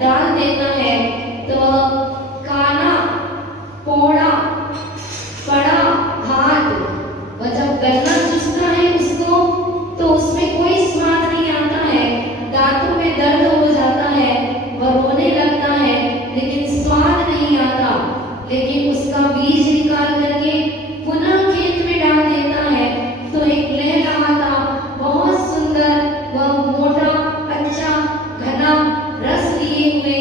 डाल देता है तो वह काना पौड़ा बड़ा हाथ, वह जब गन्ना चूसता है उसको तो उसमें कोई स्वाद नहीं आता है, दांतों में दर्द हो जाता है, वह रोने लगता है लेकिन स्वाद नहीं आता। लेकिन उसका बीज निकाल करके पुनः खेत में डाल देता है तो एक लहलहाता बहुत सुंदर वह मोटा अच्छा घना रस लिए हुए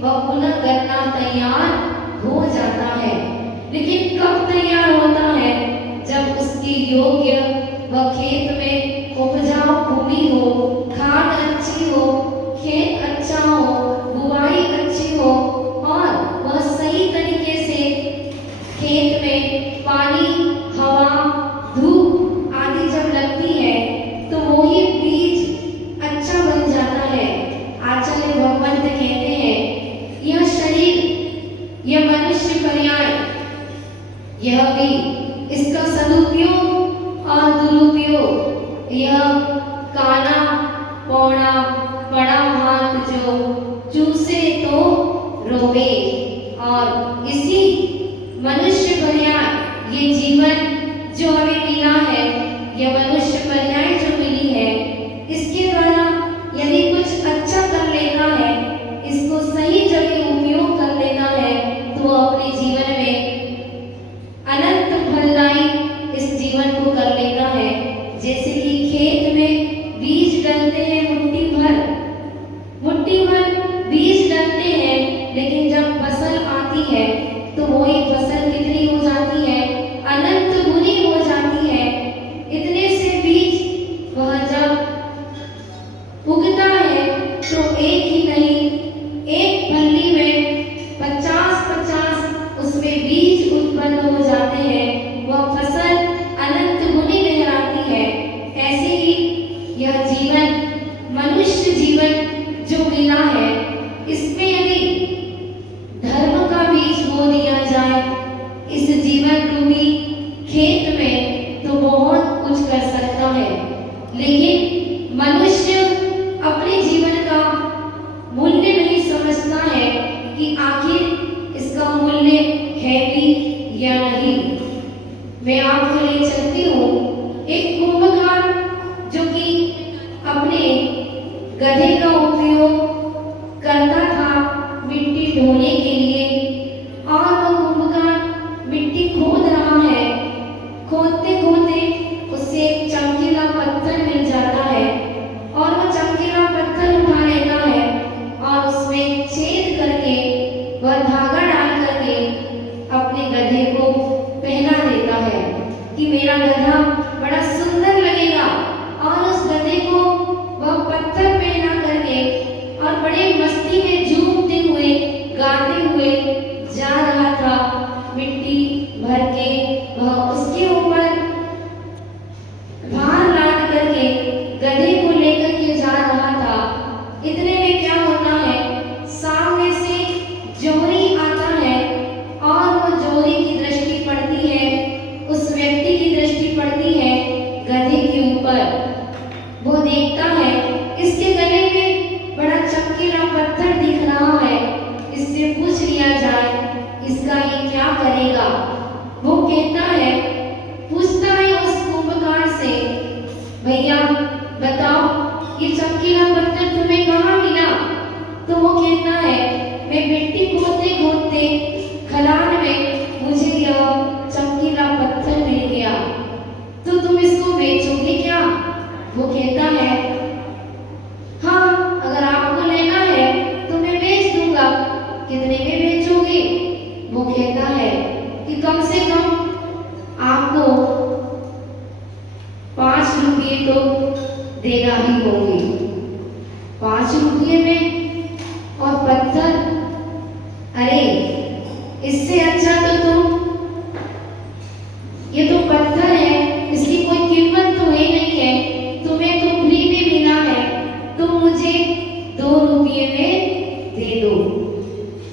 वह पुनः गन्ना तैयार हो जाता है। लेकिन कब तैयार होता है? जब उसकी योग्य वह खेत में उपजाऊ भूमि हो, खाद अच्छी हो, खेत अच्छा हो, बुआई अच्छी हो और वह सही तरीके से खेत में पानी हवा धूप आदि जब लगती है तो वही बीज अच्छा बन जाता है। आचार्य भगवंत कहते हैं यह शरीर, यह मनुष्य पर्याय, यह भी इसका सदुपयोग और दुरुपयोग, यह काना पौड़ा बड़ा हाथ जो चूसे तो रोवे। और इसी मनुष्य पर्याय ये जीवन जो हमें मिला है, यह मनुष्य पर्याय जो मिली है, इसके द्वारा यदि कुछ अच्छा कर लेता है, इसको सही जगह उपयोग कर लेता है तो अपने जीवन में अनंत फलदायी इस जीवन को कर लेता है। जैसे कि खेत में बीज डालते हैं मुट्ठी भर बीज डालते हैं, लेकिन जब फसल आती है तो वही फसल कितनी हो जाती है? अनंत गुनी हो जाती है। इतने से बीज वह जब उगता है तो एक ही नहीं, एक फली में 50-50 उसमें बीज उत्पन्न हो जाते हैं, वह फसल अनंत गुनी लहराती है। ऐसे ही यह जीवन, मनुष्य जीवन जो मिला है, इसमें यदि धर्म का बीज बो दिया जाए इस जीवन रूपी खेत में तो बहुत कुछ कर सकता है। लेकिन मनुष्य अपने जीवन का मूल्य नहीं समझता है कि आखिर इसका मूल्य है भी या नहीं। मैं आपको ले चलती हूँ एक कुंभकार जो कि अपने गधे का उपयोग करता था मिट्टी ढोने के लिए, और वह कुंभकार मिट्टी खोद रहा है। खोदते खोदते उसे एक चमकीला पत्थर मिल जाता है और वह चमकीला पत्थर उठा लेता है और उसमें छेद करके वह धागा डाल करके अपने गधे को पहना देता है कि मेरा गधा बड़ा सुंदर लगेगा। और उस गधे को वह पत्थर पहना करके और बड़े मस्ती में झूमते हुए गाते हुए जा रहा था। मिट्टी भर के वह उसके ऊपर भार लाद करके गधे को लेकर के जा रहा था। इतने में क्या होता है, सामने से जोहरी आता है और वो जोहरी की दृष्टि पड़ती है, उस व्यक्ति की दृष्टि पड़ती है गधे के ऊपर। वो देखता है इसके गले में बड़ा चमकीला पत्थर दिख रहा है, इससे पूछ लिया जाए इसका ये क्या करेगा। वो कहता है, पूछता है उस कुंभकार से, भैया बताओ ये चमकीला पत्थर तुम्हें कहाँ मिला? तो वो कहता है मैं मिट्टी खोदते खोदते खदान में मुझे यह चमकीला पत्थर मिल गया, तो तुम इसको बेचोगे क्या? वो कहता है हाँ, अगर आपको लेना है तो मैं बेच दूंगा। कितने में बेचोगे? वो कहता है कि कम से कम आपको 5 रुपये तो देना ही होंगे। 5 रुपये में और पत्थर, अरे इससे अच्छा तो तुम, ये तो पत्थर है, इसकी कोई कीमत तो है नहीं है, तुम्हें तो फ्री में मिला है, तुम मुझे 2 रुपये में दे दो।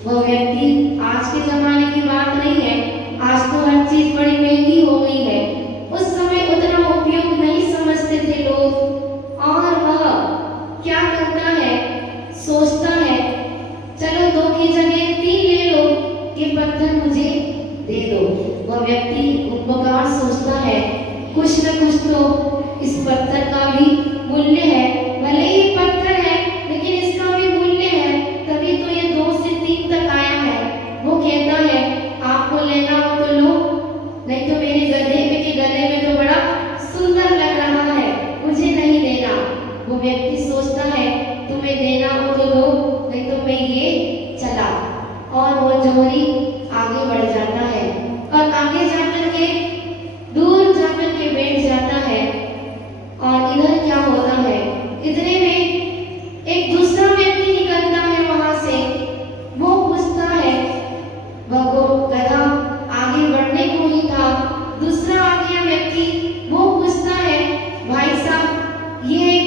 वह व्यक्ति, आज के जमाने की बात नहीं है, आज तो हर चीज बड़ी महंगी हो गई है, उस समय उतना उपयोग नहीं समझते थे लोग। और वह क्या करता है, सोचता है ये पत्थर मुझे दे दो। वह व्यक्ति उपकार सोचता है कुछ न कुछ तो इस पत्थर का भी मूल्य है, भले ही पत्थर है लेकिन इसका भी मूल्य है, तभी तो ये 2 से 3 तक आया है। वो कहता है आपको लेना हो तो लो, नहीं तो मेरे गले में तो बड़ा सुंदर लग रहा है, मुझे नहीं देना। वो व्यक्ति सोचता है तुम्हें देना हो तो लो, नहीं तो मैं ये चला। और वो जोहरी आगे बढ़ जाता है और आगे जाकर के दूर जाकर के बैठ जाता है। और इधर क्या होता है, इतने में एक दूसरा व्यक्ति निकलता है वहां से। वो पूछता है, वो गधा आगे बढ़ने को ही था, दूसरा आ गया व्यक्ति। वो पूछता है भाई साहब ये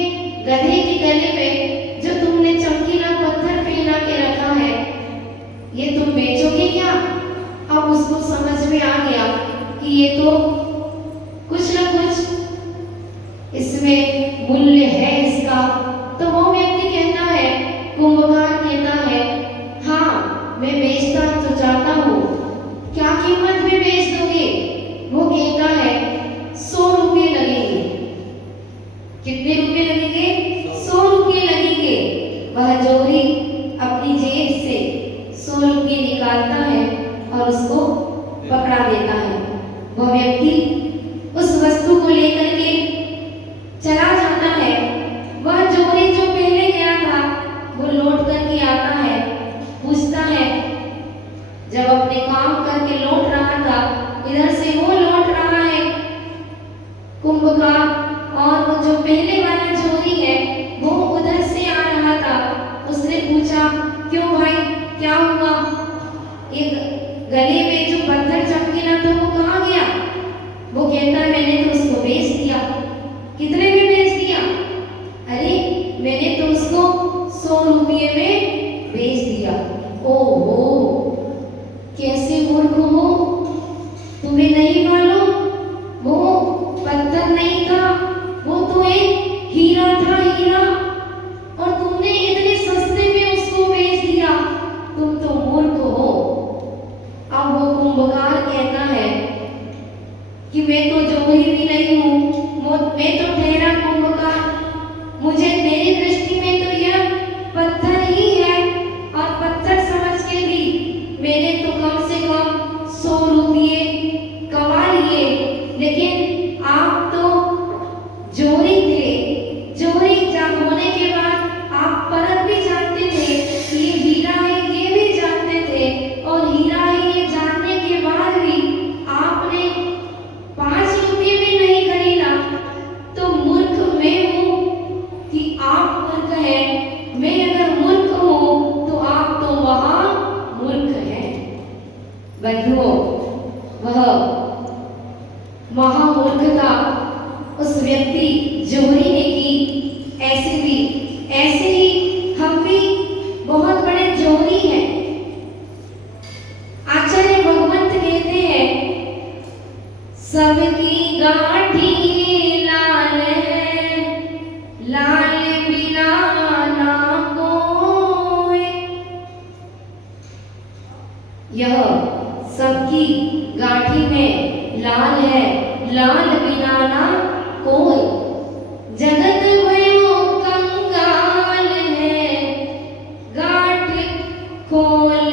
गधे के गले में जो तुमने चमकीला पत्थर पहना के रखा है ये तुम बेचोगे क्या? अब उसको समझ में आ गया कि ये तो कुछ न कुछ इसमें मूल्य है इसका। तो वो व्यक्ति कहता है, कुंभकार कहता है हाँ मैं बेचता तो चाहता हूँ, क्या कीमत में बेच दोगे? वो कहता है 100 रुपये लगेंगे। कितने रुपए लगेंगे? 100 रुपये लगेंगे। वह जोहरी अपनी जेब से 100 रुपये निकालता है और उसको पकड़ा देता है। वह व्यक्ति उस वस्तु को लेकर के चला जाता है। वह जोहरी जो पहले गया था वो लौट करके आता है, पूछता है, जब अपने काम करके लौट रहा था इधर से वो लौट रहा है कुंभकार, और वो जो पहले वाला जोहरी है वो उधर से आ रहा था। उसने पूछा क्यों भाई क्या हुआ? एक गले में जो पत्थर चमकीला था वो कहाँ गया? वो कहता है मैंने तो उसको बेच दिया। कितने में बेच दिया? अरे मैंने तो उसको 100 रुपये में बेच दिया। ओहो कैसे मूर्ख हो, तुम्हें नहीं मालूम वो पत्थर नहीं था, वो तो एक हीरा था, हीरा, और तुमने इतने सस्ते में उसको बेच दिया, तुम तो मूर्ख हो। अब वो कुंभकार कहता है कि मैं तो जोहरी भी नहीं हूँ, मैं तो ठहरा कुंभकार, मुझे मेरी दृष्टि में तो यह पत्थर ही है, और पत्थर समझ के भी मैंने तो कम से कम 100 रुपये कमा लिए, लेकिन आप तो जोहरी थे। जोहरी होने के बाद आप परख भी जानते थे कि ये हीरा है, ये भी जानते थे, और हीरा है ये जानने के बाद भी आपने 5 रुपये में नहीं खरीदा। तो मूर्ख मैं हूँ कि आप मूर्ख हैं? मैं अगर मूर्ख हूँ तो आप तो वहाँ मूर्ख हैं। बंधुओं वह महामूर्ख था उस व्यक्ति जोहरी ने की। ऐसे ही हम भी बहुत बड़े जोहरी हैं। आचार्य भगवंत कहते हैं सबकी गांठी लाल है, लाल बिना ना कोई। यह सबकी गांठी में लाल है, लाल बिना ना कोई। जगत भयो कंगाल है, गांठ खोल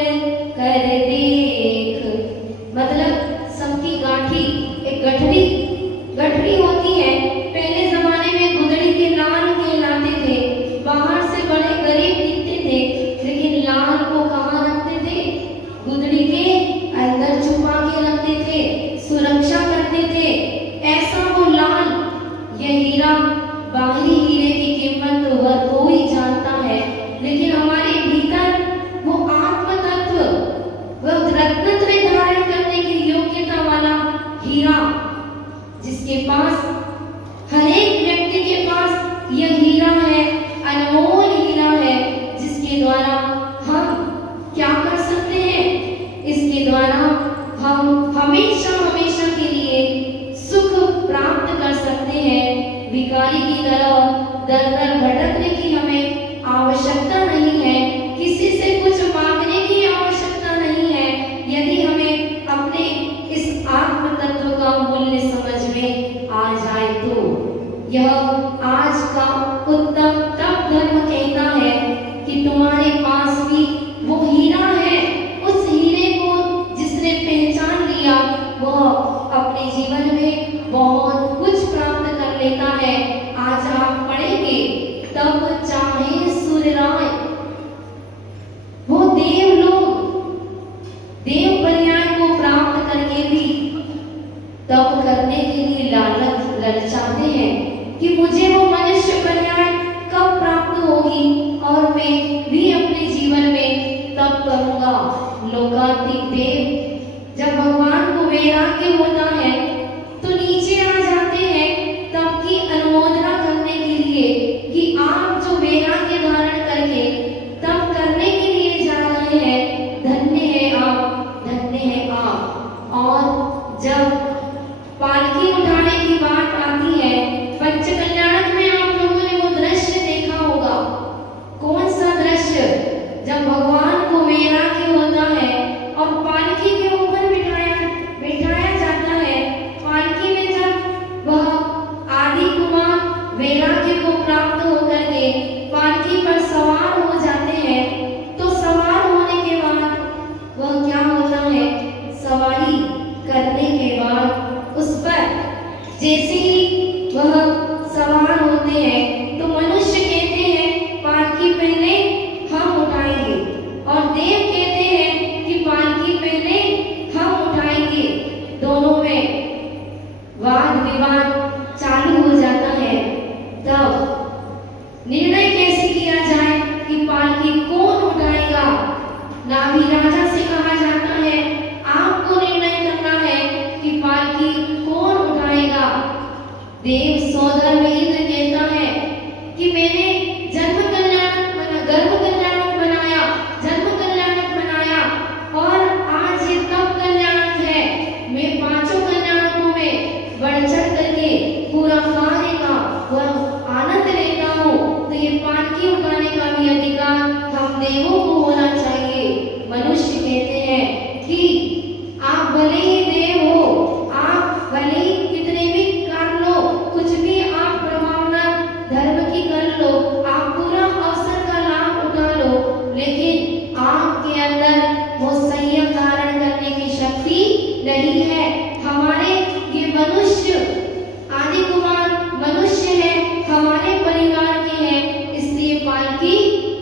कर देख। मतलब सबकी गांठी एक गठरी होती है। पहले जमाने में गुदड़ी के लाल कहलाते थे, बाहर से बड़े गरीब दिखते थे, लेकिन लाल को कहाँ रखते थे? गुदड़ी के अंदर छुपा के रखते थे, सुरक्षा करते थे। ऐसा वो लाल, यह हीरा, बाहरी हीरे की कीमत तो हर कोई जानता है, लेकिन हमारे भीतर वो आत्म तत्व, वह रत्नत्रय धारण करने की योग्यता वाला हीरा, जिसके पास हर एक व्यक्ति के पास यह हीरा है, अनमोल हीरा है, जिसके द्वारा हम क्या कर सकते हैं? इसके द्वारा हम हमेशा हमेशा के लिए सुख प्राप्त कर सकते हैं। भिखारी की तरह दर दर भटकने की हमें आवश्यकता नहीं है, किसी से कुछ मांगने की आवश्यकता नहीं है। तप करने के लिए ललचाते हैं कि मुझे वो मनुष्य पर्याय कब प्राप्त होगी और मैं भी अपने जीवन में तप करूंगा। लोकांतिक देव जब भगवान को वैराग्य होता है तो नीचे आ जाते हैं तप की अनुमोदना करने के लिए कि आप जो वैराग्य धारण करके तप करने के लिए जा रहे हैं, धन्य है आप, धन्य है आप। और जब पालकी उठाने की बात आती है, पंचकल्याणक में आप लोगों ने वो दृश्य देखा होगा। कौन सा दृश्य? जब भगवान को वैराग्य होता है और पालकी के ऊपर बिठाया जाता है। पालकी में जब वह आदि कुमार वैराग्य को प्राप्त होकर के पालकी पर सवार हो जाते हैं, तो सवार होने के बाद वह क्या होता है, सवारी करने के बाद उस पर जैसे ही वह सवार होते हैं तो मनुष्य कहते हैं पालकी पहले हम उठाएंगे और देव कहते हैं कि पालकी पहले हम उठाएंगे। दोनों में वाद विवाद चालू हो जाता है। तब निर्णय कैसे किया जाए कि पालकी कौन उठाएगा? नाभि राजा से कहा जाता है आपको निर्णय करना है कि पालकी कौन उठाएगा। देव सोदर में इंद्र कहता है कि मैंने गर्भ कल्याणक बनाया, जन्म कल्याणक बनाया और आज ये तप कल्याणक है। मैं पांचों कल्याणकों में बढ़ चढ़ करके पूरा कार्य का वह आनंद लेता हूँ, तो ये पालकी उठाने का भी अधिकार हम देवों को होना चाहिए। मनुष्य कहते हैं कि आप भले ही देव हो, आप भले ही कितने भी कर लो, कुछ भी आप प्रभावना धर्म की कर लो, आप पूरा अवसर का लाभ उठा लो, लेकिन आपके अंदर वो संयम धारण करने की शक्ति नहीं है। हमारे ये मनुष्य आदि कुमार मनुष्य है, हमारे परिवार के हैं, इसलिए पालकी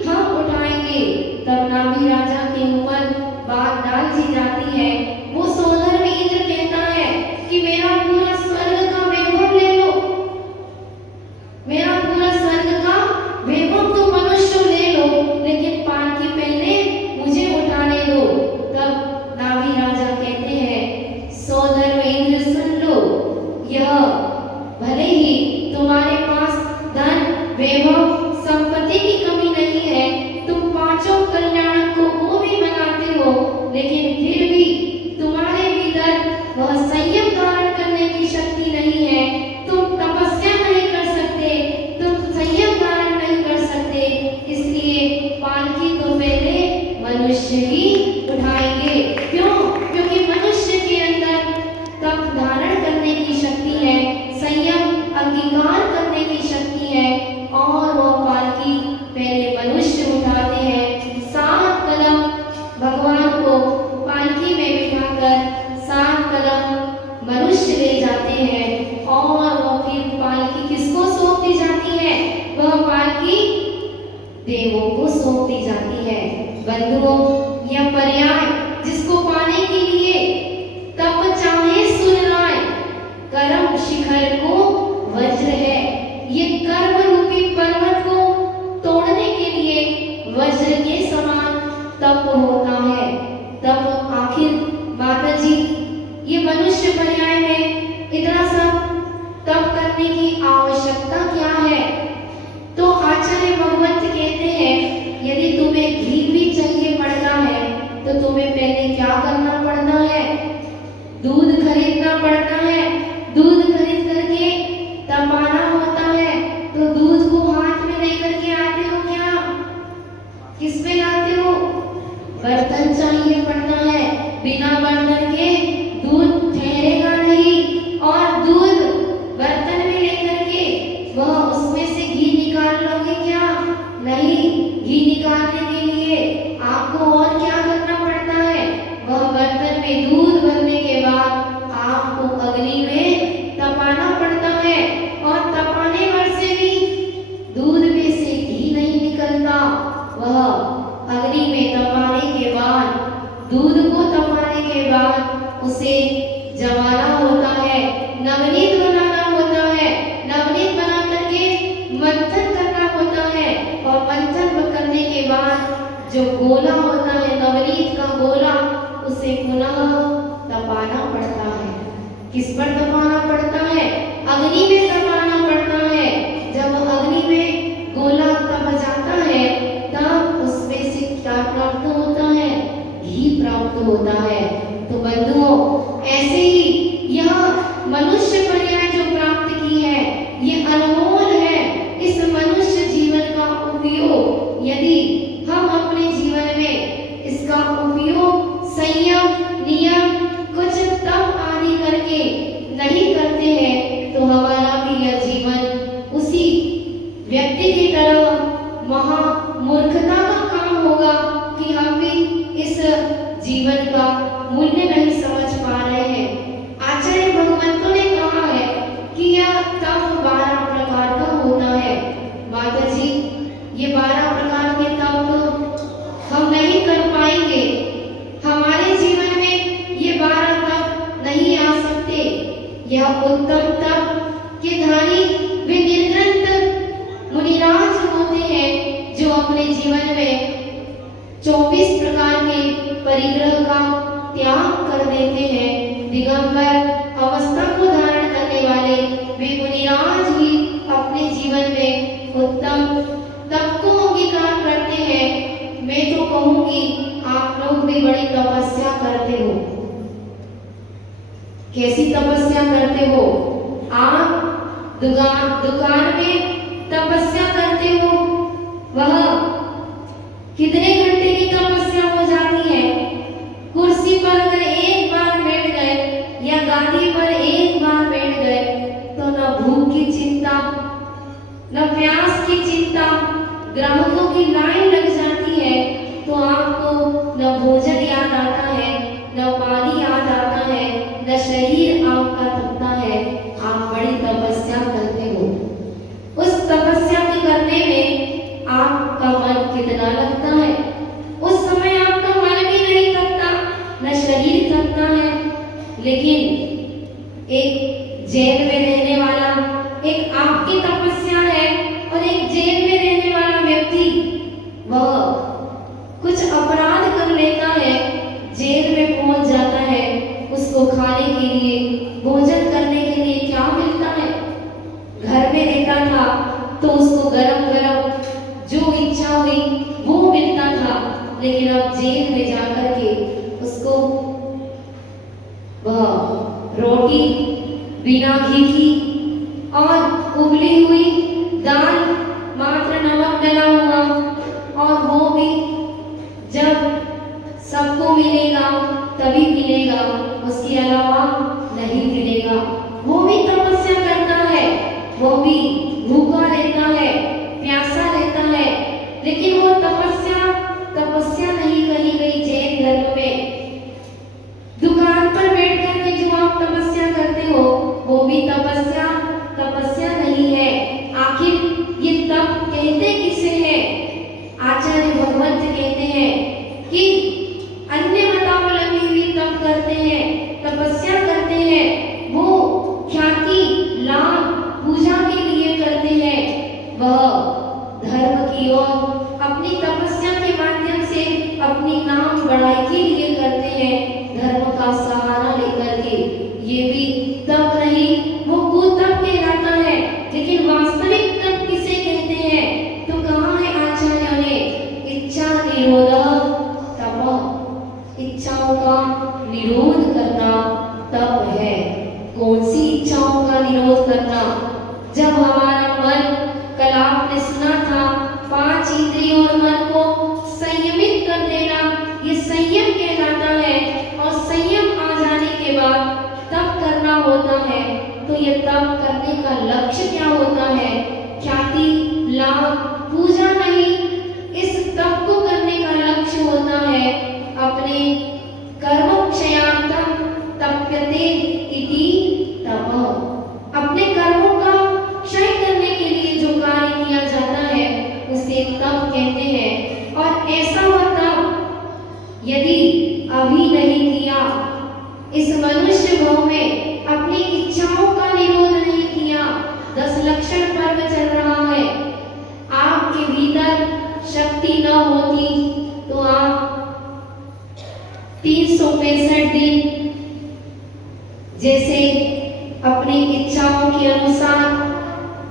हम उठाएंगे। तब नाभि राजा के ऊपर बात डाल दी जाती है। वो सोदर में इंद्र कहता है कि मेरा पूरा स्वर्ग का वैभव ले लो, मेरा पूरा स्वर्ग का वैभव तो मनुष्य ले लो, लेकिन पालकी पहले मुझे उठाने दो। तब नाभि राजा कहते हैं सोदर में इंद्र सुन लो, यह भले ही तुम्हारे पास धन वैभव संपत्ति की कमी नहीं है, तुम पांचों कल्याणकों को भी बनाते हो, लेकिन फिर भी तुम्हारे भीतर वह संयम धारण करने की शक्ति नहीं है। तुम तपस्या नहीं कर सकते, तुम संयम धारण नहीं कर सकते, इसलिए पालकी तो पहले मनुष्य ही उठाएंगे। क्यों? क्योंकि मनुष्य के अंदर तप धारण करने की शक्ति है, संयम अंगीकार करने की शक्ति है, और वह पालकी पहले मनुष्य उठाते हैं। 7 कदम भगवान को पालकी में बिठाकर 7 कदम मनुष्य ले जाते हैं, और वह फिर पालकी किसको सौंप दी जाती है? वह पालकी देवों को सौंप दी जाती है। बंधुओं, यह पर्याय जिसको पाने के लिए तप चाहे सुरराय, कर्म शिखर को वज्र है। ये कर्म रूपी पर्वत को तोड़ने के लिए वज्र के समान तप होता है। तब आखिर माता जी ये मनुष्य पर्याय में इतना सब तप करने की आवश्यकता क्या है? तो आचार्य भगवंत कहते हैं यदि तुम्हें घी भी चाहिए पड़ता है तो तुम्हें पहले क्या करना पड़ता है? दूध खरीदना पड़ता है। दूध खरीद करके तपाना होता है, तो दूध को हाथ में लेकर के आते हो क्या? किस में लाते हो? बर्तन चाहिए पड़ता है। बिना बर्तन के दूध ठहरेगा नहीं, और दूध बर्तन में लेकर के वह उसमें से घी निकाल लोगे क्या? नहीं। घी निकालने के लिए आपको और क्या करना पड़ता है? वह बर्तन में दूध भरने के बाद आपको अग्नि में तपाना पड़ता है, और तपाने भर से भी दूध में से घी नहीं निकलता। वह अग्नि में तपाने के बाद, दूध को तपाने के बाद उसे जमाना होता है। जो गोला होता है, नवनीत का गोला, उसे पुनः तपाना पड़ता है। किस पर तपाना पड़ता है? अग्नि में तपाना पड़ता है। जब अग्नि में गोला तप जाता है तब उसमें से क्या प्राप्त होता है? घी प्राप्त होता है। तो बंधुओं, ऐसे ही यह मनुष्य पर्याय जो प्राप्त की है, ये अनमोल है। इस मनुष्य जीवन का उपयोग यदि हम अपने जीवन में इसका उपयोग संयम, नियम, कुछ तप आदि करके नहीं करते हैं तो हमारा भी यह जीवन उसी व्यक्ति की तरह महा मूर्खता का काम होगा कि हम भी इस जीवन का मूल्य नहीं समझ पा रहे हैं। आचार्य भगवंतों ने कहा है कि यह तप 12 प्रकार का होता है। माता जी, ये 12 प्रकार के तप हम नहीं कर पाएंगे। हमारे जीवन में ये 12 तप नहीं आ सकते। यह उत्तम तप के धारी वे निर्ग्रंथ मुनिराज होते हैं जो अपने जीवन में 24 प्रकार के परिग्रह का त्याग कर देते हैं। दिगंबर अवस्था को धारण करने वाले वे मुनिराज ही अपने जीवन में उत्तम तप को अंगीकार करते हैं। मैं तो कहूंगी आप लोग भी बड़ी तपस्या करते हो। कैसी तपस्या करते हो? आप दुकान में तपस्या करते हो, वह कितने घंटे की तपस्या हो जाती है? कुर्सी पर अगर एक बार बैठ गए या गादी पर एक बार बैठ गए तो न भूख की चिंता, न प्यास की चिंता, ग्राहकों की लाइन लग जाती है तो आपको न भोजन याद आता है, न पानी याद आता है, न शरीर आपका थकता है। आप बड़ी तपस्या करते हो। उस तपस्या के करने में आपका मन कितना लगता है? उस समय आपका मन भी नहीं थकता, न शरीर थकता है। लेकिन एक जेल में रहने वाला, एक आपकी तपस्या है और एक जेल में रहने वाला व्यक्ति वह कुछ अपराध कर लेता है, जेल में पहुंच जाता है। उसको खाने के लिए, भोजन करने के लिए क्या मिलता है? घर में रहता था तो उसको गरम गरम जो इच्छा हुई वो मिलता था, लेकिन अब जेल में जाकर के उसको वह रोटी बिना घी की और उबली हुई दाल, मात्र नमक डला हुआ, और वो भी जब सबको मिलेगा तभी मिलेगा, उसके अलावा नहीं मिलेगा। वो भी तपस्या करता है, वो भी भूखा रहता है, प्यासा रहता है, लेकिन वो तपस्या नहीं कही गई जैन धर्म में। दुकान पर बैठ कर के जो आप तपस्या करते हो वो भी तपस्या नहीं है। आखिर ये तप कहते किसे हैं? आचार्य भगवंत कहते हैं कि अन्य मतावलंबी भी तप करते हैं, तपस्या करते हैं, वो ख्याति, लाभ, पूजा के लिए करते हैं। वह धर्म की ओर अपनी तपस्या के माध्यम से अपनी नाम बढ़ाई के लिए करते हैं, धर्म का सहारा लेकर के। ये भी तप नहीं, वो कुतप कहलाता है। लेकिन वास्तविक तप किसे कहते हैं? तो कहा है आचार्यों ने, इच्छा निरोध तप। इच्छाओं का निरोध करना तप है। कौन सी इच्छाओं का निरोध करना? जब हमारा मन, कल आपने सुना था, 5 इंद्रियों और मन को संयमित कर देना, ये संयम कहलाता है। और संयम आ जाने के बाद तप करना होता है। तो ये तप करने का लक्ष्य क्या होता है? ख्याति, लाभ, पूजा नहीं। इस तप को करने का लक्ष्य होता है अपने कर्म क्षयार्थम तप्यते इति तप। अपने कर्मों का क्षय करने के लिए जो कार्य किया जाता है उसे तप कहते हैं। और ऐसा तप यदि अभी नहीं किया, इस मनुष्य भाव में अपनी इच्छाओं का निरोध नहीं किया, 10 लक्षण पर्व चल रहा है, आपके भीतर शक्ति न होती 365 दिन जैसे अपनी इच्छाओं के अनुसार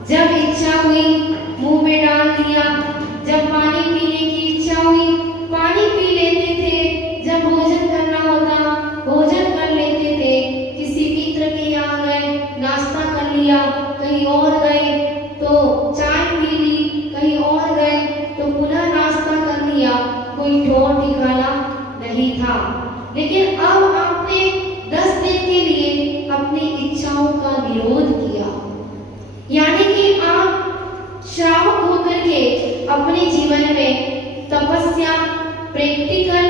जब इच्छा हुई मुंह में डाल दिया, जब पानी पीने की इच्छा हुई पानी पी लेते थे, जब भोजन करना होता भोजन कर लेते थे, किसी मित्र के यहाँ गए नाश्ता कर लिया, कहीं और गए तो चाय पी ली, कहीं और गए तो पुनः नाश्ता कर लिया, कोई ठोर ठिकाना नहीं था। लेकिन अब आपने 10 दिन के लिए अपनी इच्छाओं का विरोध किया, यानी कि आप श्रावक होकर के अपने जीवन में तपस्या प्रैक्टिकल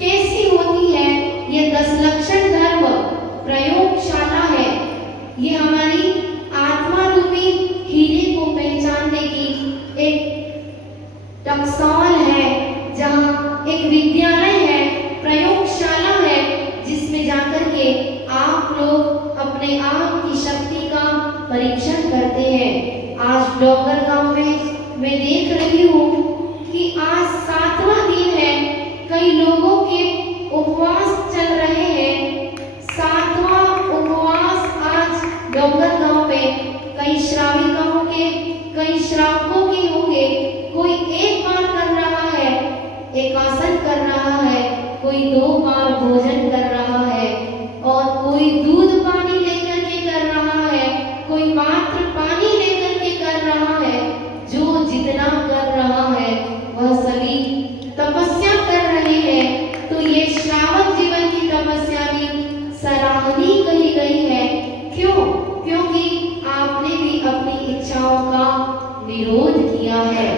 कैसी होती है, ये 10 लक्षण धर्म प्रयोगशाला है। ये हमारी आत्मा रूपी हीरे को पहचानने की एक टकसाल है, जहाँ एक विद्यालय है, प्रयोगशाला है, जिसमें जाकर के आप लोग अपने आप की शक्ति का परीक्षण करते हैं। आज डोंगर गांव में मैं देख रही हूँ कि आज 7वां दिन है, कई लोगों के उपवास चल रहे हैं। 7वां उपवास आज डोंगर गांव में कई श्राविकाओं के, कई श्रावकों के होंगे। कोई 1 बार कर रहा है, एकासन कर रहा है, कोई 2 बार भोजन कर रहा है, और कोई दूध पानी लेकर के कर रहा है, कोई मात्र पानी लेकर के कर रहा है। जो जितना कर रहा है वह सभी तपस्या कर रहे हैं। तो ये श्रावक जीवन की तपस्या भी सराहनीय कही गई है। क्यों? क्योंकि आपने भी अपनी इच्छाओं का विरोध किया है।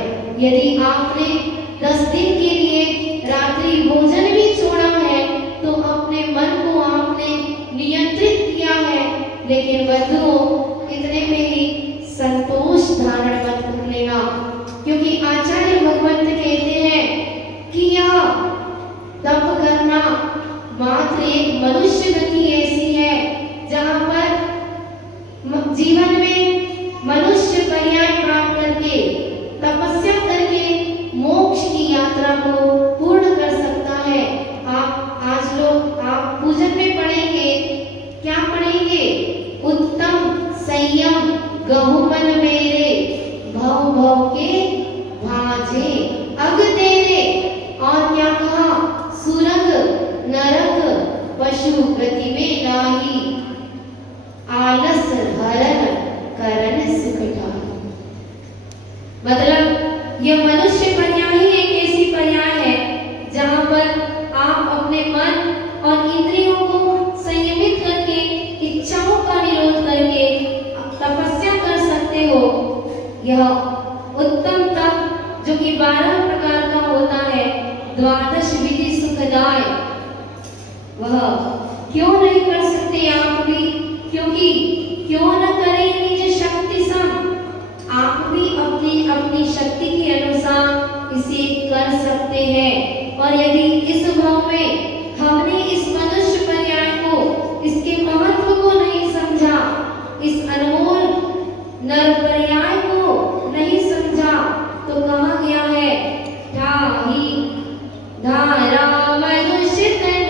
यदि आपने 10 दिन के लिए रात्रि भोजन भी छोड़ा है तो अपने मन को आपने नियंत्रित किया है। लेकिन बंधुओं, इतने में ही संतोष धारण मत कर लेना, क्योंकि आचार्य भगवंत कहते हैं कि यह तप करना मात्र एक मनुष्य गति ऐसी है जहाँ पर जीवन में मनुष्य पर्याय प्राप्त करके तपस्या करके मोक्ष की यात्रा को पूर्ण कर सकता है। आप पूजन में पढ़ेंगे, क्या पढ़ेंगे? उत्तम संयम गहुमन मेरे, भव भव के भाजे अग तेरे। और क्या कहा? सुरग नरक पशु गति में नाही, आलस हरण करण सुखटाई। मतलब यह मनुष्य पर्याय ही एक ऐसी पर्याय है जहाँ पर आप अपने मन और इंद्रियों को संयमित करके, इच्छाओं का विरोध करके तपस्या कर सकते हो। यह उत्तम तप जो कि 12 प्रकार का होता है, द्वादश विधि सुखदाय, वह क्यों नहीं कर सकते आप भी? क्योंकि क्यों न करें निज शक्ति सम। आप भी अपनी अपनी शक्ति के अनुसार इसे कर सकते हैं। और यदि इस भाव में हमने इस मनुष्य पर्याय को, इसके महत्व को नहीं समझा, इस अनमोल नर पर्याय को नहीं समझा, तो कहा गया है ढाही धारा मनुष्य तन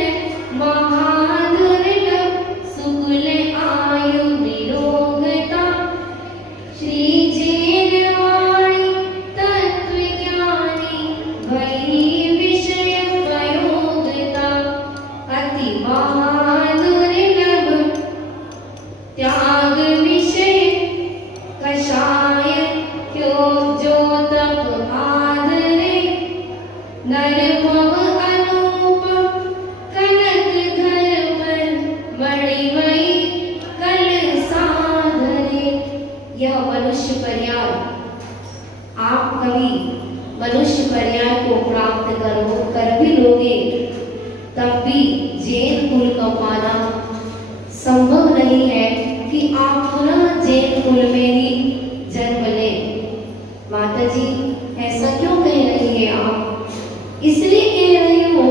महादुर्लभ, सुकुल आयु निरोगता, श्री जैन वाणी तत्व ज्ञानी, भई विषय प्रयोगता, अति महादुर्लभ त्याग विषय कषाय, क्यों जो तप आदरे, नर भव अनुपम कनक घर पर, मणि मई कल साधरे। यह मनुष्य पर्याय, आप कभी मनुष्य पर्याय को प्राप्त कर भी लोगे, तब भी जैन कुल का पाना संभव नहीं है कि आप पुनः जैन कुल में ही जन्म लें। माता जी ऐसा क्यों कह रही है आप? इसलिए कह रही हो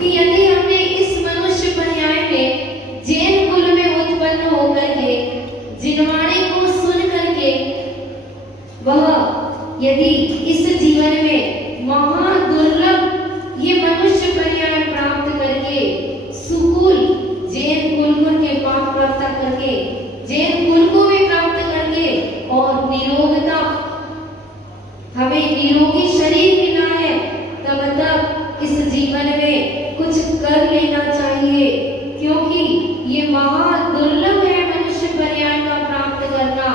कि यदि हमने इस मनुष्य पर्याय में जैन कुल में उत्पन्न होकर के जिनवाणी को सुन करके वह यदि इस जीवन में महादुर्लभ ये मनुष्य पर्याय प्राप्त करके जीवन में कुछ कर लेना चाहिए, क्योंकि ये महादुर्लभ है मनुष्य पर्याय का प्राप्त करना।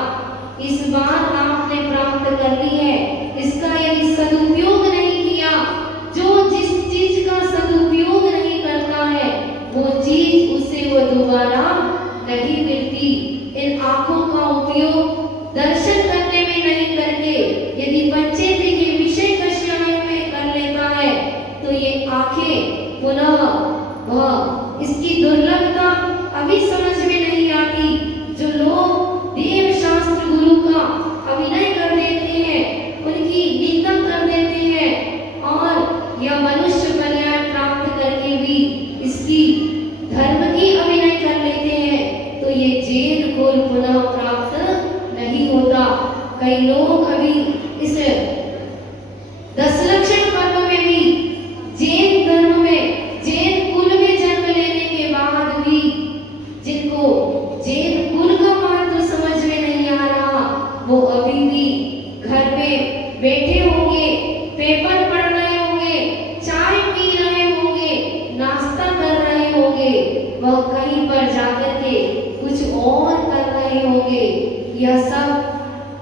इस बार आपने प्राप्त कर ली है, इसका यदि सदुपयोग नहीं किया, जो जिस चीज का सदुपयोग नहीं करता है वो चीज उसे वो दोबारा नहीं मिलती। इन आंखों का उपयोग दर्शन करने में नहीं करके यदि पंचेंद्रिय के विषय कषायों में कर लेता है तो ये आंखें पुनः वह इसकी दुर्लभता अभी समझ में नहीं आती। जो लोग देव शास्त्र गुरु का अभिनय कर देते हैं, उनकी निंदा कर देते हैं और यह मनुष्य पर्याय प्राप्त करके भी इसकी धर्म की अभिनय कर लेते हैं, तो ये जैन कुल पुनः प्राप्त नहीं होता। कई लोग अभी इस 10 लक्षण पर्व में भी जैन धर्म में जैन कुल में जन्म लेने के बाद भी जिनको जैन कुल का महत्व समझ में नहीं आ रहा, वो अभी भी घर में बैठे होंगे, पेपर पढ़ रहे होंगे, चाय पी रहे होंगे, नाश्ता कर रहे होंगे, वह कहीं पर जाकर के कुछ और कर रहे होंगे। यह सब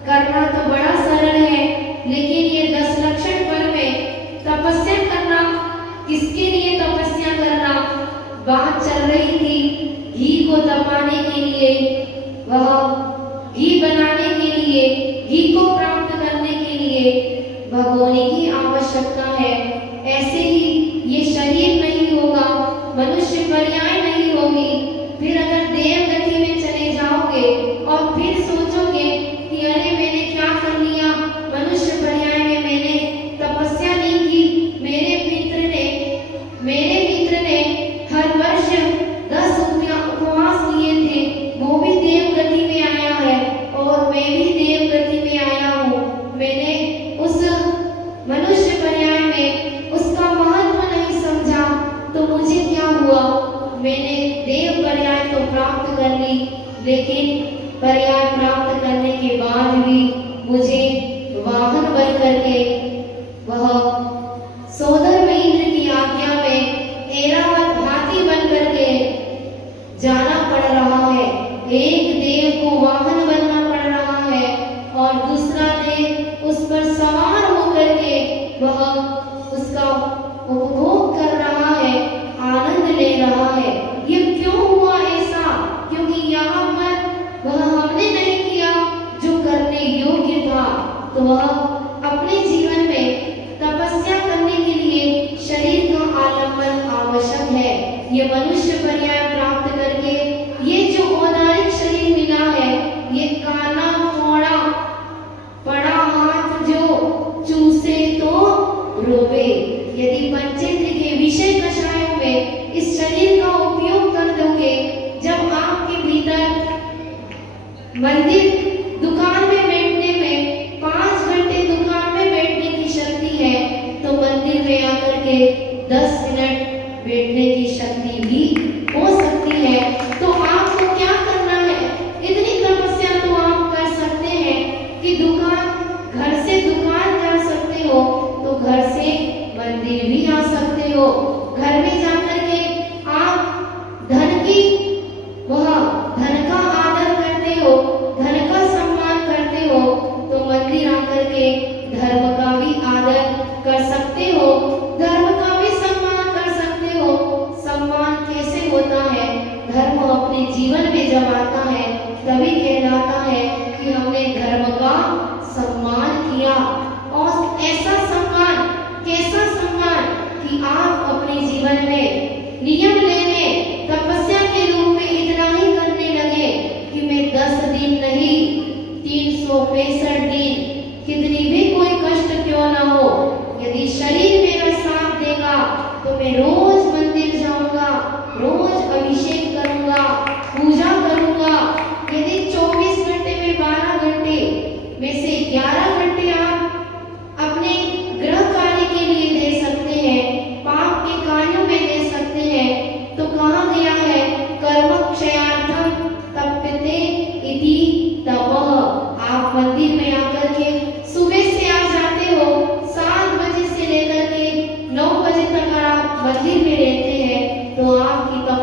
करना तो बड़ा सरल है, लेकिन ये 10 लक्षण पर्व में तपस्या करना, किसके लिए तपस्या करना? बात चल रही थी घी को तपाने के लिए, वह घी बनाने के लिए, घी को प्राप्त करने के लिए भगोने की आवश्यकता है। ऐसे ही ये शरीर नहीं होगा, मनुष्य पर्याय नहीं होगी। फिर अगर देव गति में चले जाओगे और फिर सोचोगे कि अरे मैंने क्या कर लिया, मनुष्य पर्याय में मैंने तपस्या नहीं की, मेरे मित्र ने हर वर्ष 10 उपवास लिए थे, वो भी देव गति में आया है और मैं भी देव गति में आया हूँ। मैंने उस मनुष्य पर्याय में उसका महत्व नहीं समझा, तो मुझे क्या हुआ? मैंने देव पर्याय तो प्राप्त कर ली, लेकिन पर्याय प्राप्त करने के बाद भी मुझे वाहन बन करके वह सोदर इंद्र की आज्ञा में ऐरावत हाथी बन करके जाना पड़ रहा है। एक देव को वाहन बनना पड़ रहा है और दूसरा देव उस पर सवार होकर के वह उसका उपभोग कर रहा है, आनंद ले रहा है। ये क्यों हुआ ऐसा? क्योंकि यहाँ पर वह हमने नहीं किया जो करने योग्य था, तो वह अपने जीवन में तपस्या करने के लिए शरीर का आलंबन आवश्यक है। ये मनुष्य पर्याय प्राप्त करके ये जो औदारिक शरीर मिला है, ये काना फोड़ा पड़ा हाथ जो चूसे तो रोवे। यदि पंचेंद्रिय के विषय कषायों में इस शरीर का उपयोग कर दोगे, जब आपके भीतर मंदिर दुकान में बैठने में 5 घंटे दुकान में बैठने की शक्ति है, तो मंदिर में आकर के 10 मिनट बैठने की शक्ति भी हो सकती है। तो आपको क्या करना है? इतनी तपस्या तो आप कर सकते हैं कि घर से दुकान जा सकते हो, तो घर से मंदिर भी आ सकते हो। घर में जाकर के आप धन का आदर करते हो, धन का सम्मान करते हो, तो मंदिर आकर के धर्म का भी आदर कर सकते हो, धर्म का भी सम्मान कर सकते हो। सम्मान कैसे होता है? धर्म अपने जीवन में जब आता है तभी कहलाता है कि हमने धर्म का सम्मान किया। और ऐसा सम्मान, कैसा सम्मान कि आप अपने जीवन में नियम लेने, तपस्या के रूप में इतना ही करने लगे कि मैं 10 दिन नहीं 365 दिन, कितनी भी कोई कष्ट क्यों ना हो, यदि शरीर मेरा साथ देगा तो मैं रोज मंदिर जाऊंगा, रोज अभिषेक करूंगा, पूजा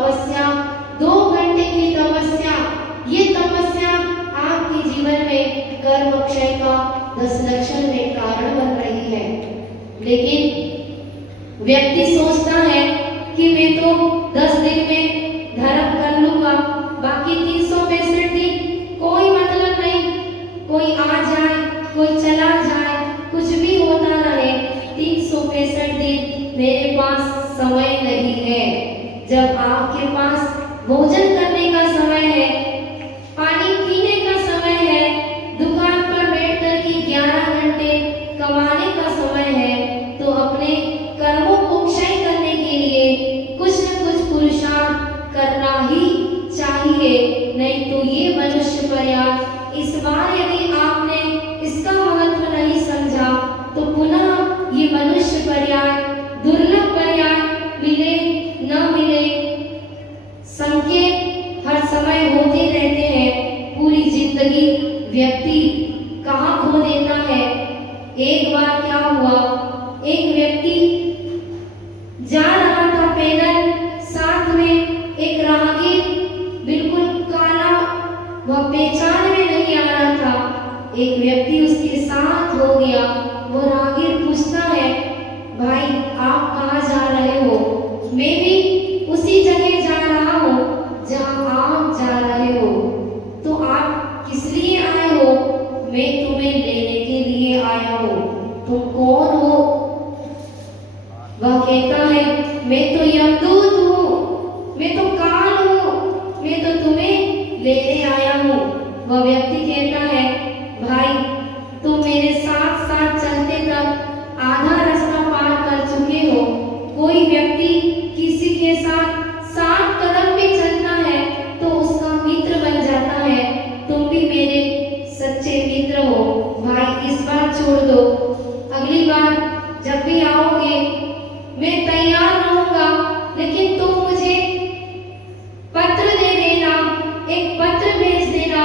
तपस्या, 2 घंटे की तपस्या, ये तपस्या आपके जीवन में कर्म क्षय का 10 लक्षण में कारण बन रही है। लेकिन व्यक्ति सोचता है कि मैं तो 10 दिन में धर्म कर लूंगा, बाकी 365 दिन कोई मतलब नहीं, कोई आ जाए कोई चला जाए, कुछ भी होता रहे, 365 दिन मेरे पास समय नहीं है। जब आपके पास भोजन करने का समय है, पानी पीने का समय है, दुकान पर बैठकर के 11 घंटे कमाने का समय है, तो अपने कर्मों को क्षय करने के लिए कुछ न कुछ पुरुषार्थ करना ही चाहिए। नहीं तो ये मनुष्य पर्याय, इस बार यदि आपने इसका महत्व नहीं समझा तो पुनः ये मनुष्य पर्याय, दुर्लभ पर्याय मिले न मिले, संकेत हर समय होते रहते हैं। पूरी जिंदगी व्यक्ति कहाँ खो देता है। एक बार क्या हुआ, एक व्यक्ति जा रहा था पैदल, साथ में एक राहगीर बिल्कुल काला, वह पहचान में नहीं आ रहा था। एक व्यक्ति उसके साथ हो गया। वो राहगीर पूछता है, भाई आप कहाँ जा रहे हो? मैं भी उसी जगह जा रहा हूँ जहाँ आप जा रहे हो। तो आप किस लिए आए हो? मैं तुम्हें लेने के लिए आया हूँ। तुम कौन हो? वह कहता है, मैं तो यमदूत हूँ, मैं तो काल हूँ, मैं तो तुम्हें लेने आया हूँ। वह व्यक्ति कहता है, भाई तुम मेरे साथ साथ चलते तक आधा रास्ता पार कर चुके हो। कोई व्यक्ति किसी के साथ 7 कदम भी चलता है तो उसका मित्र बन जाता है। तुम भी मेरे सच्चे मित्र हो। भाई इस बार छोड़ दो, अगली बार जब भी आओगे मैं तैयार रहूंगा, लेकिन तुम मुझे पत्र दे देना, एक पत्र भेज देना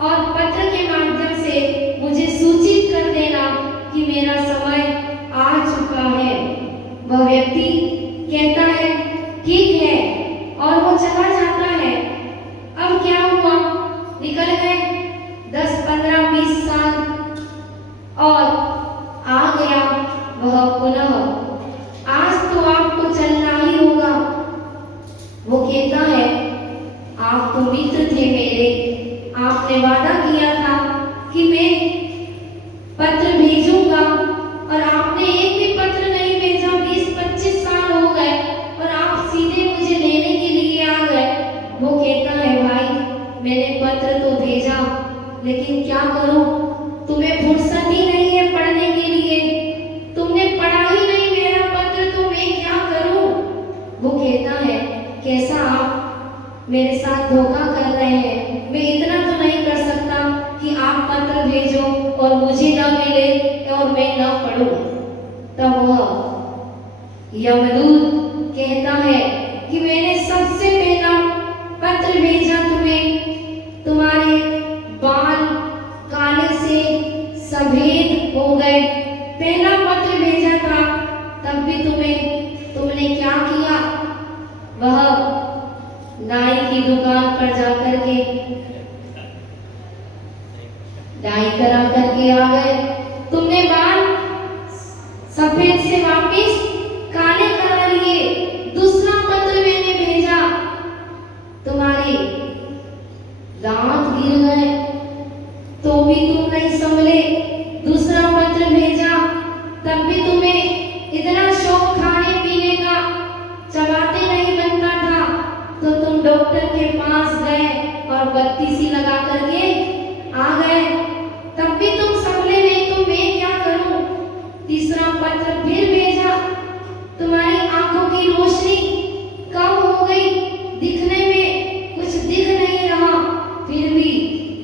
और पत्र के माध्यम से मुझे सूचित कर देना कि मेरा समय आ चुका है। वह व्यक्ति कहता है ठीक है, और वो चला जाता है। अब क्या हुआ, निकल गए 10, 15, 20 साल और आ गया वह पुनः। आज तो आपको चलना ही होगा। वो कहता है, आप तो मित्र थे मेरे, आपने वादा किया था कि मैं पत्र भेजूंगा और आपने एक भी पत्र नहीं भेजा। 20-25 साल हो गए और आप सीधे मुझे लेने के लिए आ गए। वो कहता है, भाई मैंने पत्र तो भेजा, लेकिन क्या करूं, तुम्हें फुर्सत ही नहीं है पढ़ने के लिए, तुमने पढ़ा ही नहीं मेरा पत्र, तो मैं क्या करूं? वो कहता है, कैसा आप मेरे साथ धोखा कर रहे हैं। मैं इतना तो नहीं कर सकता कि आप पत्र भेजो और मुझे न मिले और मैं न पढ़ूं। तब वह यमदूत कहता है कि मैंने सबसे पहला पत्र भेजा तुम्हें, तुम्हारे बाल काले से सफेद हो गए। पहला पत्र भेजा था, तब भी तुमने क्या किया? वह नाई की दुकान पर जाकर के डाई करा करके आ गए। तुमने बाल सफेद से वापिस काले करा लिए। दूसरा पत्र मैंने भेजा, तुम्हारे दांत गिर गए तो भी तुम नहीं संभले। दूसरा पत्र भेजा, तब भी तुम्हें इतना शौक खाने पीने का, चबाते नहीं बनता था, तो तुम डॉक्टर के पास गए और बत्ती सी लगा करके आ गए। तब भी तुम संभले नहीं, तो मैं क्या करूं? तीसरा पत्र फिर भेजा, तुम्हारी आंखों की रोशनी कम हो गई, दिखने में कुछ दिख नहीं रहा। फिर भी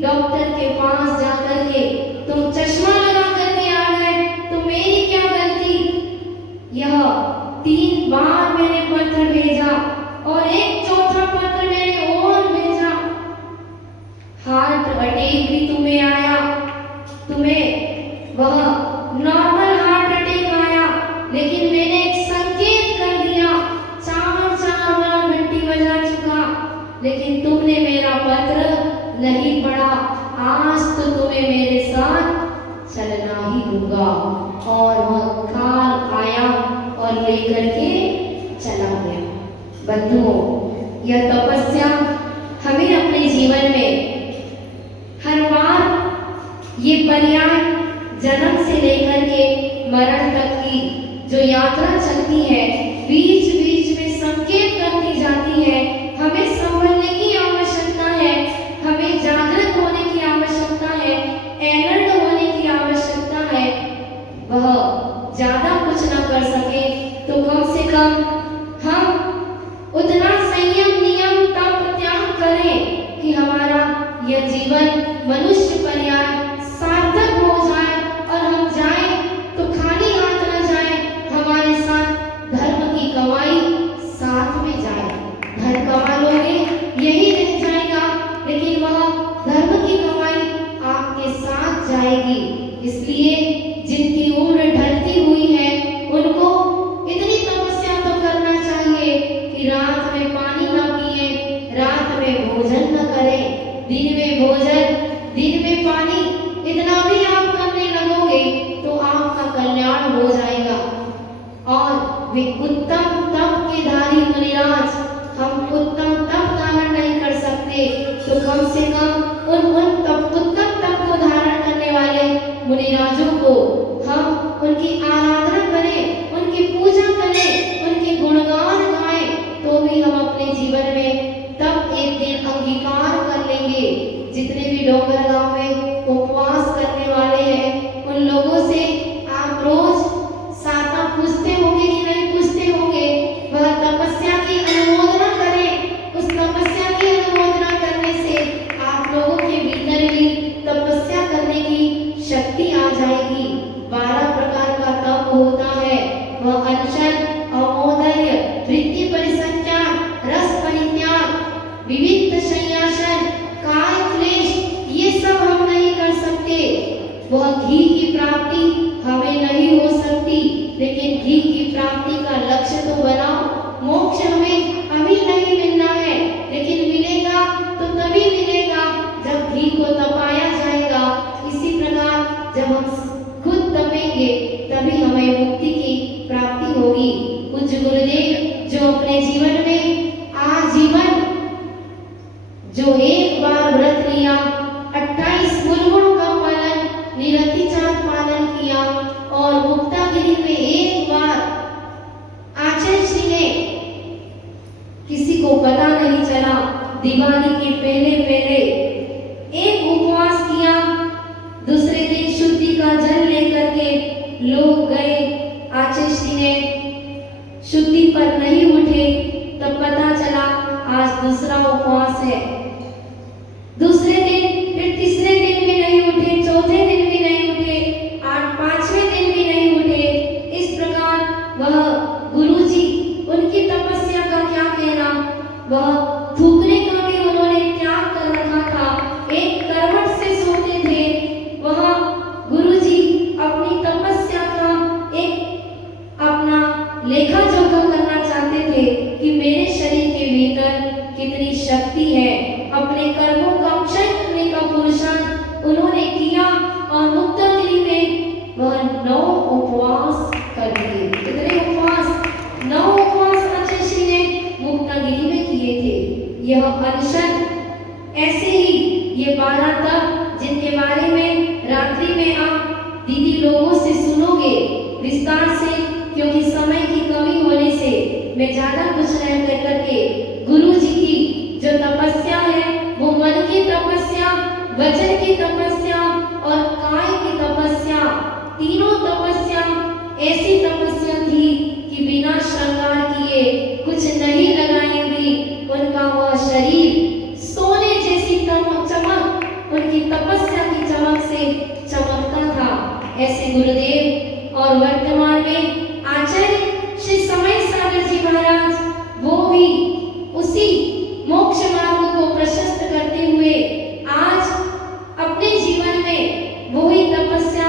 डॉक्टर के पास जाकर के तुम चश्मा लगा करके आ गए, तो मेरी क्या गलती? यह 3 बार मैंने पत्र भेजा और एक चौथा पत्र मैंने और भेजा। हार्ट अटैक भी तुम्हें आया, तुम्हें वह नॉर्मल हार्ट अटैक आया, लेकिन तुमने मेरा पत्र नहीं पढ़ा। आज तो तुम्हें मेरे साथ चलना ही होगा। और वह काल आया और लेकर के चला गया। बंधुओं, यह तपस्या हमें अपने जीवन में हर बार ये पर्याय जन्म से लेकर के मरण तक की जो यात्रा चलती है, बीच बीच में संकेत करती जाती है। हमें संभलने की आवश्यकता है, हमें जागृत होने की आवश्यकता है, अलर्ट होने की आवश्यकता है। वह ज्यादा कुछ ना कर सके तो कम से कम हम उतना संयम नियम तप त्याग करें कि हमारा यह जीवन मनुष्य पर्याय सार्थक हो जाए और हम जाए तो खाली हाथ न जाए, हमारे साथ धर्म की कमाई साथ में जाए। धन कमा लोगे यही रह जाएगा, लेकिन वह धर्म की कमाई आपके साथ जाएगी। इसलिए जिनकी उम्र ढलती हुई है उनको इतनी तपस्या तो करना चाहिए कि रात में पानी न पिए, रात में भोजन न करें, दिन में भोजन दिन में पानी। इतना भी आप करने लगोगे तो आपका कल्याण हो जाएगा। और वे उत्तम तप के धारी मुनिराज, हम उत्तम तप धारण नहीं कर सकते तो कम से कम उन उत्तम तप को धारण करने वाले मुनिराजों को हम उनकी आराधना करें, उनकी पूजा करें, उनके गुणगान गाएं, तो भी हम अपने जीवन में तब एक दिन अंगीकार कर लेंगे। जितने भी डोंगर गांव में उपवास करने वाले हैं उन लोगों से आप रोज साता पूछते होंगे कि नहीं पूछते होंगे? वह तपस्या की अनुमोदना करें। उस तपस्या की अनुमोदना करने से आप लोगों के भीतर भी तपस्या करने की शक्ति आ जाएगी। 12 प्रकार का तप होता है। वह अनशन, अमोदर्य, वृत्ति परिसंख्यान, रस परित्याग, विविध संयासन, काय क्लेश, ये सब हम नहीं कर सकते। वह घी की प्राप्ति हमें नहीं हो सकती, लेकिन घी की प्राप्ति का लक्ष्य तो बनाओ। मोक्ष हमें अभी नहीं मिलना है, लेकिन मिलेगा तो तभी मिलेगा जब घी को तपाया जाएगा। इसी प्रकार जब हम खुद तपेंगे तभी हमें मुक्ति की प्राप्ति होगी। पूज्य गुरुदेव जो अपने जीवन में आजीवन जो एक बार व्रत लिया, 28 मूलगुण का पालन निरतिचार पालन किया और मुक्तागिरी में एक बार आचार्य श्री ने, किसी को पता नहीं चला, दिवाली के पहले एक उपवास किया। दूसरे दिन शुद्धि का जल लेकर के लोग गए, आचार्य श्री ने शुद्धि पर नहीं उठे, तब पता चला आज दूसरा उपवास है। दूसरे दिन फिर तीसरे दिन भी नहीं उठे, चौथे दिन भी नहीं उठे, 5वें दिन भी नहीं उठे। इस प्रकार वह गुरुजी, उनकी तपस्या का क्या कहना, वह थूकने का भी उन्होंने त्याग कर रखा था। एक करवट से सोते थे। वह गुरुजी अपनी तपस्या का एक अपना लेखा जोखा करना चाहते थे कि मेरे शरीर के भीतर कितनी शक्ति है। अपने कर्मों का क्षय करने का पुरुषार्थ उन्होंने किया और मुक्तागिरी में वह 9 उपवास कर दिए। कितने उपवास? 9 उपवास आचार्य श्री ने मुक्तागिरी में किए थे। यह अनशन, ऐसे ही ये 12 तप जिनके बारे में रात्रि में आप दीदी लोगों से सुनोगे विस्तार से, क्योंकि समय की कमी होने से मैं ज्यादा कुछ नहीं कर करके गुरु जी की जो तपस्या है वो मन की तपस्या, वचन की तपस्या और काय की तपस्या, तीनों तपस्या ऐसी तपस्या थी कि बिना श्रृंगार किए, कुछ नहीं लगाए भी उनका वह शरीर सोने जैसी चमक उनकी तपस्या की चमक से चमकता था। ऐसे गुरुदेव और वर्तमान में आचार्य श्री समय सागर जी महाराज, वो भी उसी मोक्ष मार्ग को प्रशस्त करते हुए आज अपने जीवन में वही तपस्या,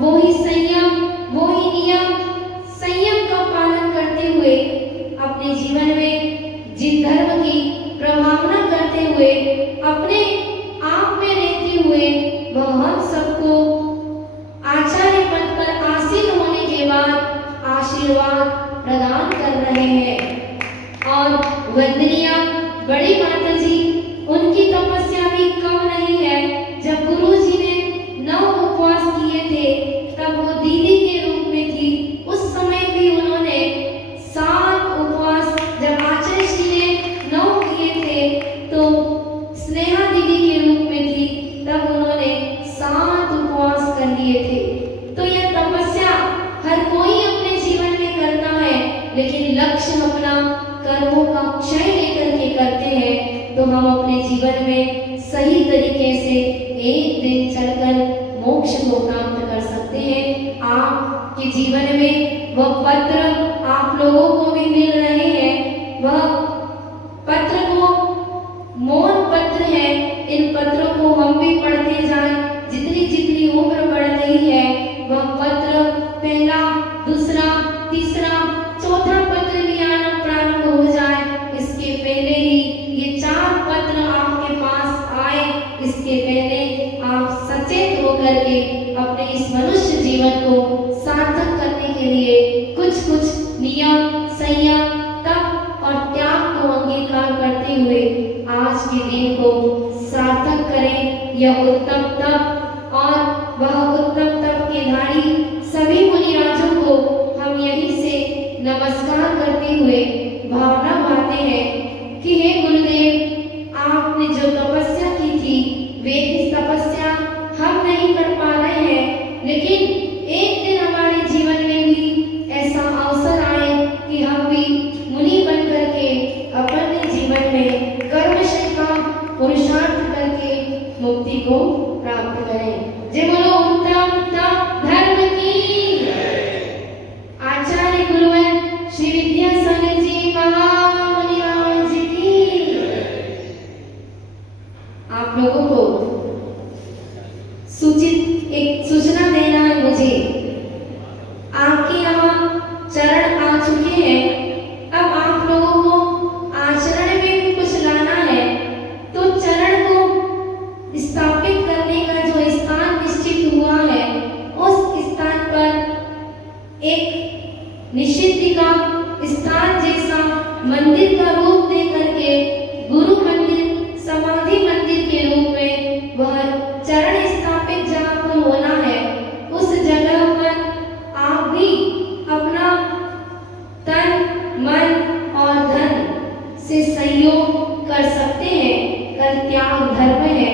वही संयम, वही नियम, संयम का पालन करते हुए अपने जीवन में जिन धर्म की प्रभावना हुए, अपने आप में रहते हुए वह हम सबको आचार्य पद पर आसीन होने के बाद आशीर्वाद प्रदान कर रहे हैं। और वंदनीय बड़ी माता जी, उनकी तपस्या भी कम नहीं है। जब गुरु जी ने 9 उपवास किए थे तब वो दीदी के रूप में थी। उस समय भी उन्होंने 7 उपवास, जब आचार्य श्री ने 9 किए थे तो स्नेहा दीदी के रूप में थी, तब उन्होंने 7 उपवास कर लिए थे। तो यह तपस्या हर कोई अपने जीवन में करता है, लेकिन लक्ष्य अपना कर्मों का क्षय लेकर के करते हैं तो हम अपने जीवन में सही तरीके से एक दिन चलकर मोक्ष को प्राप्त कर सकते हैं। आपके जीवन में वह पत्र आप लोगों को भी मिल रहे हैं। वह पत्र को मौन पत्र है। इन पत्रों को हम भी पढ़ते जाएं। जितनी जितनी उम्र बढ़ रही है वह पत्र पहला, दूसरा, तीसरा, चौथा पत्र भी आना प्रारंभ हो जाए, इसके पहले ही ये 4 पत्र आपके पास आए, इसके पहले आप सचेत होकर के अपने इस मनुष्य जीवन को सार्थक करने के लिए कुछ नियम, संयम, तप और त्याग को अंगीकार करते हुए आज के दिन को सार्थक करें। यह उत्तम तप और वह उत्तम तप के धारी सभी मुनिराजों को हम यहीं से नमस्कार करते हुए भावना भाते हैं कि हे गुरुदेव, आपने जो तपस्या की थी वे इस तपस्या हम नहीं कर पा रहे हैं, लेकिन एक दिन हमारे जीवन में भी ऐसा अवसर आए कि हम भी मुनि बन करके अपने जीवन में कर्मशय का पुरुषार्थ करके मुक्ति को प्राप्त करें। जय बोलो उत्तम तप धर्म की। आचार्य गुरुवर श्री विद्यासागर जी महामुनिराज जी की। आप लोगों को एक सूचना देना है मुझे। आपके यहाँ चरण आ चुके हैं, अब आप लोगों को आचरण में भी कुछ लाना है। तो चरण को स्थापित करने का जो स्थान निश्चित हुआ है, उस स्थान पर एक निषिद्ध का स्थान जैसा मंदिर का रूप दे करके गुरु मंदिर, समाधि मंदिर के रूप में वह चरण स्थापित जहाँ पर होना है, उस जगह पर आप भी अपना तन, मन और धन से सहयोग कर सकते हैं। कल त्याग धर्म है।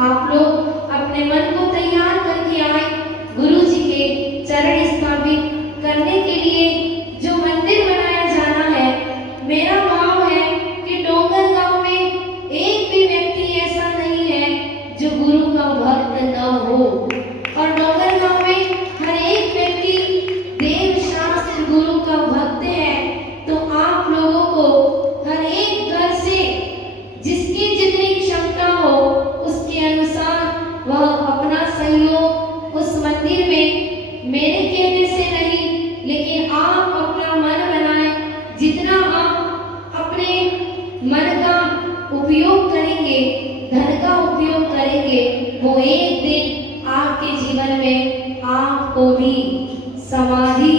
आप लोग अपने मन को तैयार करके आए गुरु जी के चरण स्थापित करने के लिए जो मंदिर बनाया जाना है। मेरा भाव है कि डोंगर गांव में एक भी व्यक्ति ऐसा नहीं है जो गुरु का भक्त न हो, और डोंगर गांव में हर एक व्यक्ति देव शास्त्र गुरु का भक्त है। तो आप लोगों को हर एक घर से जिसकी जितनी क्षमता हो उसके अनुसार वह अपना सहयोग उस मंदिर में, मेरे कहने से नहीं, लेकिन आप अपना मन बनाएं। जितना आप अपने मन का उपयोग करेंगे, धन का उपयोग करेंगे, वो एक दिन आपके जीवन में आपको भी समाधि